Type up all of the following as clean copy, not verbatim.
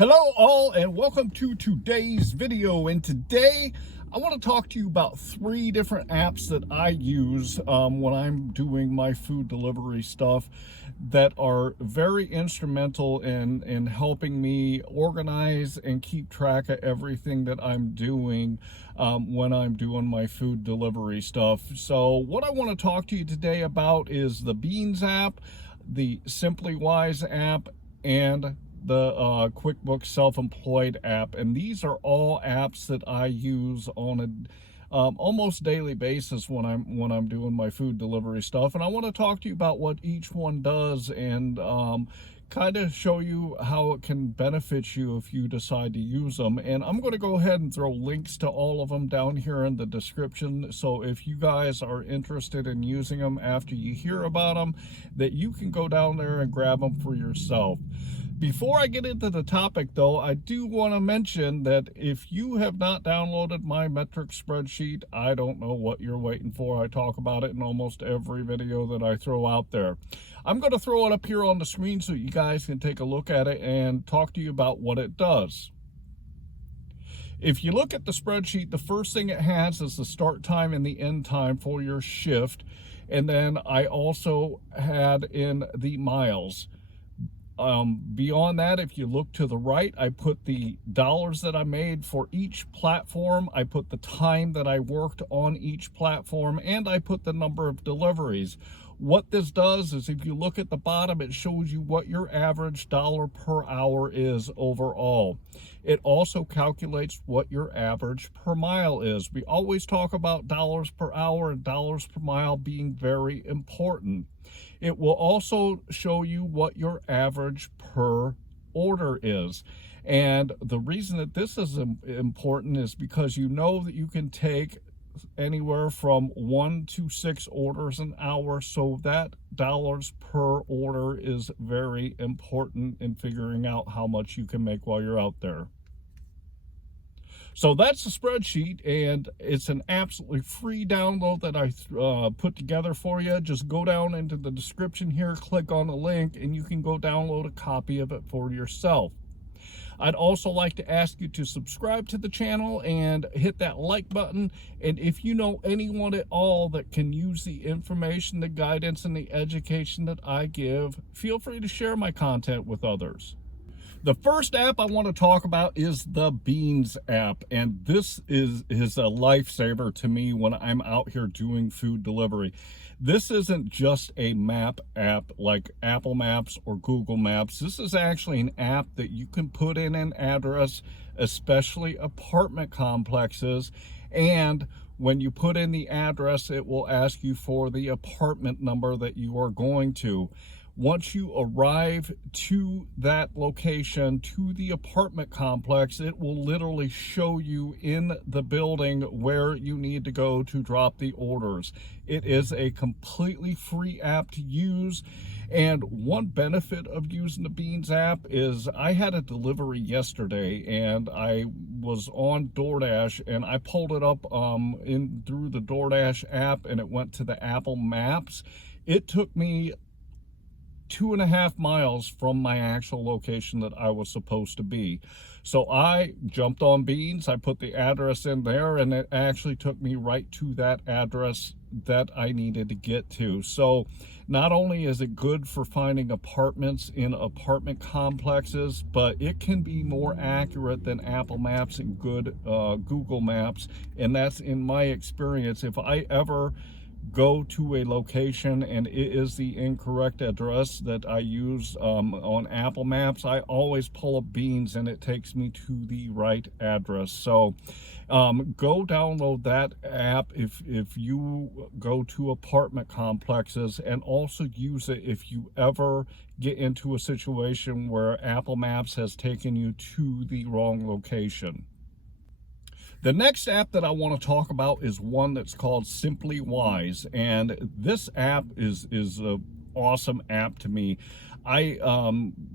Hello all, and welcome to today's video. And today I want to talk to you about 3 different apps that I use when I'm doing my food delivery stuff that are very instrumental in helping me organize and keep track of everything that I'm doing when I'm doing my food delivery stuff. So what I want to talk to you today about is the Beans app, the Simply Wise app, and the QuickBooks Self-Employed app. And these are all apps that I use on a almost daily basis when I'm doing my food delivery stuff. And I want to talk to you about what each one does and kind of show you how it can benefit you if you decide to use them. And I'm going to go ahead and throw links to all of them down here in the description, so if you guys are interested in using them after you hear about them, that you can go down there and grab them for yourself. Before I get into the topic, though, I do want to mention that if you have not downloaded my metric spreadsheet, I don't know what you're waiting for. I talk about it in almost every video that I throw out there. I'm going to throw it up here on the screen so you guys can take a look at it and talk to you about what it does. If you look at the spreadsheet, the first thing it has is the start time and the end time for your shift. And then I also had in the miles. Beyond that, if you look to the right, I put the dollars that I made for each platform. I put the time that I worked on each platform, and I put the number of deliveries. What this does is, if you look at the bottom, it shows you what your average dollar per hour is overall. It also calculates what your average per mile is. We always talk about dollars per hour and dollars per mile being very important. It will also show you what your average per order is. And the reason that this is important is because you know that you can take anywhere from 1 to 6 orders an hour, so that dollars per order is very important in figuring out how much you can make while you're out there. So that's the spreadsheet, and it's an absolutely free download that I put together for you. Just go down into the description here, click on the link, and you can go download a copy of it for yourself. I'd also like to ask you to subscribe to the channel and hit that like button. And if you know anyone at all that can use the information, the guidance, and the education that I give, feel free to share my content with others. The first app I want to talk about is the Beans app, and this is a lifesaver to me when I'm out here doing food delivery. This isn't just a map app like Apple Maps or Google Maps. This is actually an app that you can put in an address, especially apartment complexes, and when you put in the address, it will ask you for the apartment number that you are going to. Once you arrive to that location, to the apartment complex, it will literally show you in the building where you need to go to drop the orders. It is a completely free app to use. And one benefit of using the Beans app is I had a delivery yesterday, and I was on DoorDash, and I pulled it up through the DoorDash app, and it went to the Apple Maps. It took me 2.5 miles from my actual location that I was supposed to be. So I jumped on Beans, I put the address in there, and it actually took me right to that address that I needed to get to. So not only is it good for finding apartments in apartment complexes, but it can be more accurate than Apple Maps and good Google Maps. And that's in my experience. If I ever go to a location and it is the incorrect address that I use on Apple Maps, I always pull up Beans and it takes me to the right address. So go download that app if you go to apartment complexes, and also use it if you ever get into a situation where Apple Maps has taken you to the wrong location. The next app that I want to talk about is one that's called Simply Wise, and this app is an awesome app to me. I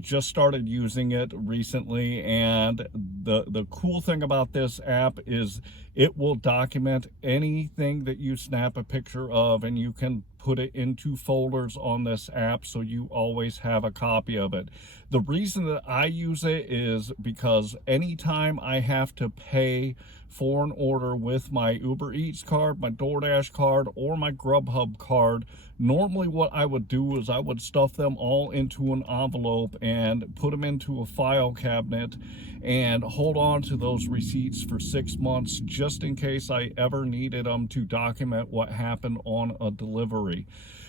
just started using it recently, and the cool thing about this app is it will document anything that you snap a picture of, and you can put it into folders on this app so you always have a copy of it. The reason that I use it is because anytime I have to pay for an order with my Uber Eats card, my DoorDash card, or my GrubHub card, normally what I would do is I would stuff them all into an envelope and put them into a file cabinet and hold on to those receipts for 6 months just in case I ever needed them to document what happened on a delivery.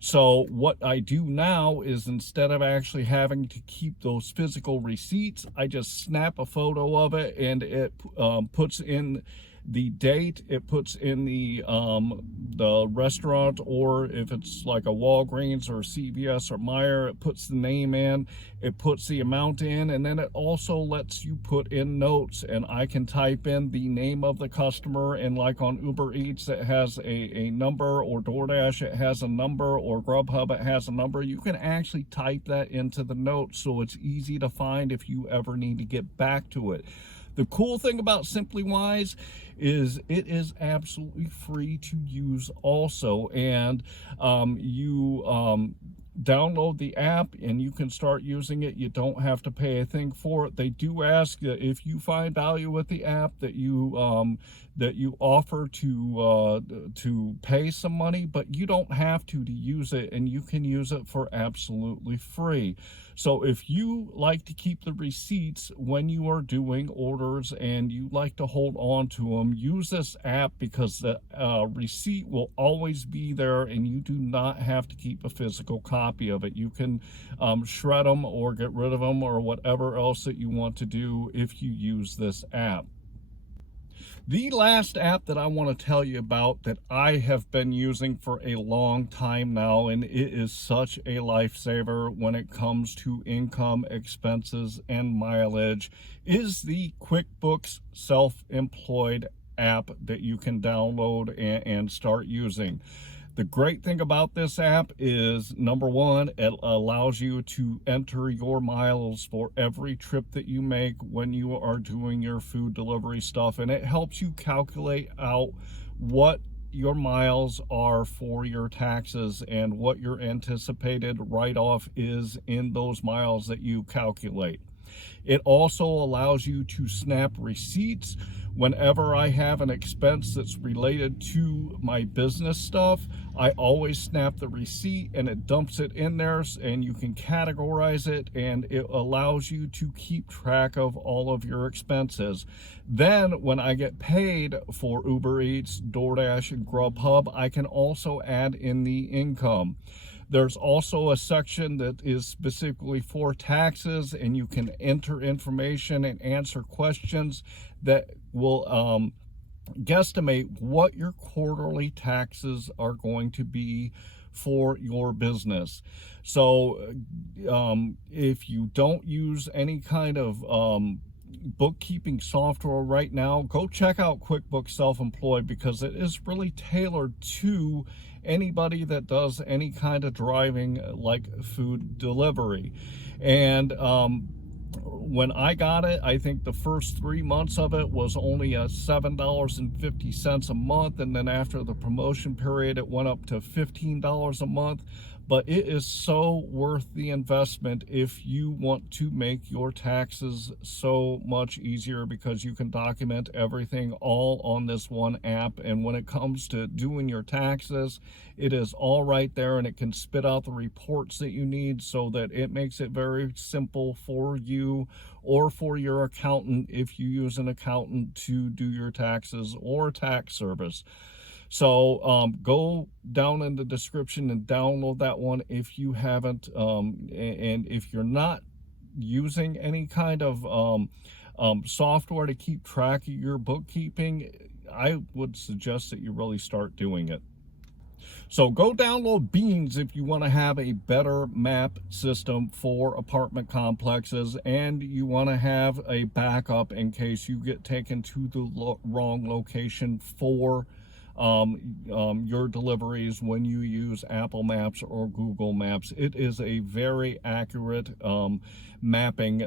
So what I do now is, instead of actually having to keep those physical receipts, I just snap a photo of it, and it puts in the date, it puts in the restaurant, or if it's like a Walgreens or CVS or Meijer, it puts the name in, it puts the amount in, and then it also lets you put in notes, and I can type in the name of the customer, and like on Uber Eats it has a number, or DoorDash it has a number, or GrubHub it has a number. You can actually type that into the notes so it's easy to find if you ever need to get back to it. The cool thing about Simply Wise is it is absolutely free to use also, and you download the app and you can start using it. You don't have to pay a thing for it. They do ask that if you find value with the app that you offer to pay some money, but you don't have to use it, and you can use it for absolutely free. So if you like to keep the receipts when you are doing orders and you like to hold on to them, use this app, because the receipt will always be there, and you do not have to keep a physical copy of it. You can shred them or get rid of them or whatever else that you want to do if you use this app. The last app that I want to tell you about that I have been using for a long time now, and it is such a lifesaver when it comes to income, expenses, and mileage, is the Quickbooks Self-Employed app that you can download and start using. The great thing about this app is, number one, it allows you to enter your miles for every trip that you make when you are doing your food delivery stuff, and it helps you calculate out what your miles are for your taxes and what your anticipated write-off is in those miles that you calculate. It also allows you to snap receipts. Whenever I have an expense that's related to my business stuff, I always snap the receipt and it dumps it in there, and you can categorize it, and it allows you to keep track of all of your expenses. Then when I get paid for Uber Eats, DoorDash, and GrubHub, I can also add in the income. There's also a section that is specifically for taxes, and you can enter information and answer questions that will guesstimate what your quarterly taxes are going to be for your business. So if you don't use any kind of bookkeeping software right now, go check out QuickBooks Self-Employed, because it is really tailored to anybody that does any kind of driving, like food delivery. And when I got it, I think the first 3 months of it was only $7.50 a month, and then after the promotion period it went up to $15 a month. But it is so worth the investment if you want to make your taxes so much easier, because you can document everything all on this one app. And when it comes to doing your taxes, it is all right there, and it can spit out the reports that you need, so that it makes it very simple for you or for your accountant if you use an accountant to do your taxes or tax service. So go down in the description and download that one if you haven't. And if you're not using any kind of software to keep track of your bookkeeping, I would suggest that you really start doing it. So go download Beans if you want to have a better map system for apartment complexes, and you want to have a backup in case you get taken to the wrong location for your deliveries when you use Apple Maps or Google Maps. It is a very accurate mapping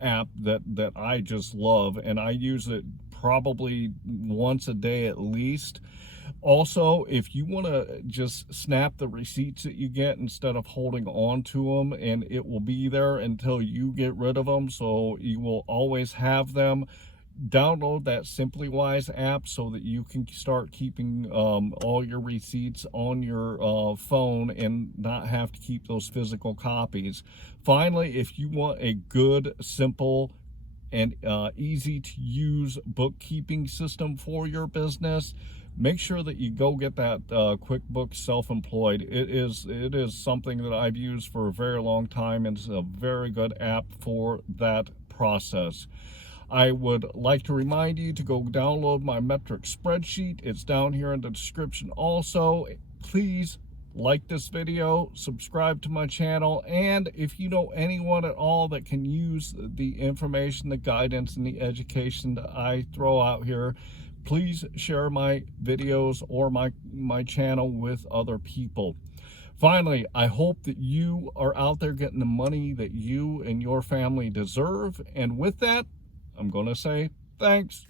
app that I just love, and I use it probably once a day at least. Also, if you want to just snap the receipts that you get instead of holding on to them, and it will be there until you get rid of them, so you will always have them, download that SimplyWise app so that you can start keeping all your receipts on your phone and not have to keep those physical copies. Finally, if you want a good, simple, and easy to use bookkeeping system for your business, make sure that you go get that QuickBooks Self-Employed. It is something that I've used for a very long time, and it's a very good app for that process. I would like to remind you to go download my metric spreadsheet. It's down here in the description also. Please like this video, subscribe to my channel, and if you know anyone at all that can use the information, the guidance, and the education that I throw out here, please share my videos or my channel with other people. Finally, I hope that you are out there getting the money that you and your family deserve. And with that, I'm going to say thanks.